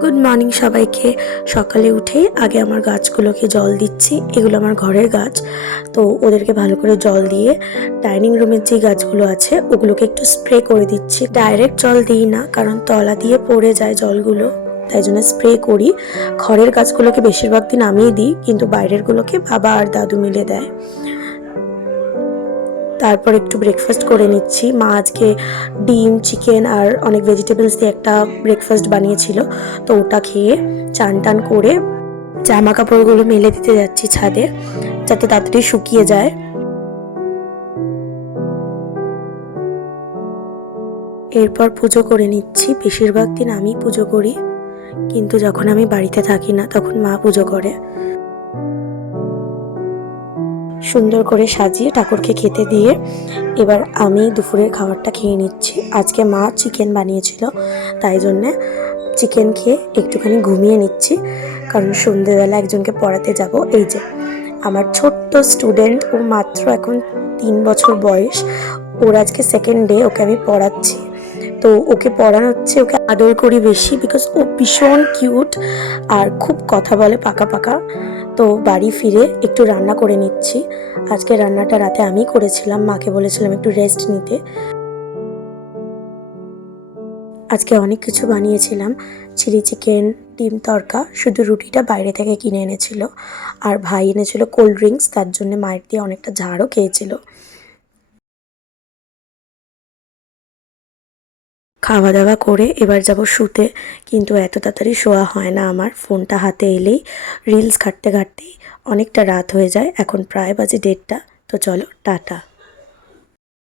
Good morning সবাইকে। সকালে উঠেই আগে আমার গাছগুলোকে জল দিচ্ছি। এগুলো আমার ঘরের গাছ, তো ওদেরকে ভালো করে জল দিয়ে ডাইনিং রুমের যে গাছগুলো আছে ওগুলোকে একটু স্প্রে করে দিচ্ছি। ডাইরেক্ট জল দিই না, কারণ তলা দিয়ে পড়ে যায় জলগুলো, তাই জন্য স্প্রে করি। ঘরের গাছগুলোকে বেশিরভাগ দিন আমিই দিই, কিন্তু বাইরেরগুলোকে বাবা আর দাদু মিলে দেয়। তারপর একটু ব্রেকফাস্ট করে নিচ্ছি। মা আজকে ডিম, চিকেন আর অনেক ভেজিটেবলস দিয়ে একটা ব্রেকফাস্ট বানিয়েছিল, তো ওটা খেয়ে চান টান করে জামা কাপড়গুলো মেলে দিতে যাচ্ছি ছাদে, যাতে তাড়াতাড়ি শুকিয়ে যায়। এরপর পুজো করে নিচ্ছি। বেশিরভাগ দিন আমি পুজো করি, কিন্তু যখন আমি বাড়িতে থাকি না তখন মা পুজো করে। সুন্দর করে সাজিয়ে ঠাকুরকে খেতে দিয়ে এবার আমি দুপুরের খাবারটা খেয়ে নিচ্ছি। আজকে মা চিকেন বানিয়েছিল, তাই জন্যে চিকেন খেয়ে একটুখানি ঘুমিয়ে নিচ্ছি, কারণ সন্ধেবেলা একজনকে পড়াতে যাব। এই যে আমার ছোট্ট স্টুডেন্ট, ও মাত্র এখন 3 বছর বয়স। ওর আজকে সেকেন্ড ডে, ওকে আমি পড়াচ্ছি। তো ওকে পড়ানো হচ্ছে, ওকে আদর করি বেশি, বিকজ ও ভীষণ কিউট আর খুব কথা বলে পাকা পাকা। তো বাড়ি ফিরে একটু রান্না করে নিচ্ছি। আজকে রান্নাটা রাতে আমি করেছিলাম, মাকে বলেছিলাম একটু রেস্ট নিতে। আজকে অনেক কিছু বানিয়েছিলাম, চিলি চিকেন, ডিম তড়কা। শুধু রুটিটা বাইরে থেকে কিনে এনেছিল, আর ভাই এনেছিল কোল্ড ড্রিঙ্কস, তার জন্য মায়ের দিয়ে অনেকটা ঝাড়ও খেয়েছিল। খাওয়া দাওয়া করে এবার যাব শুতে, কিন্তু এত তাড়াতাড়ি শোয়া হয় না আমার। ফোনটা হাতে এলেই রিলস ঘাঁটতে ঘাঁটতেই অনেকটা রাত হয়ে যায়। এখন প্রায় বাজে 1:30। তো চলো, টাটা।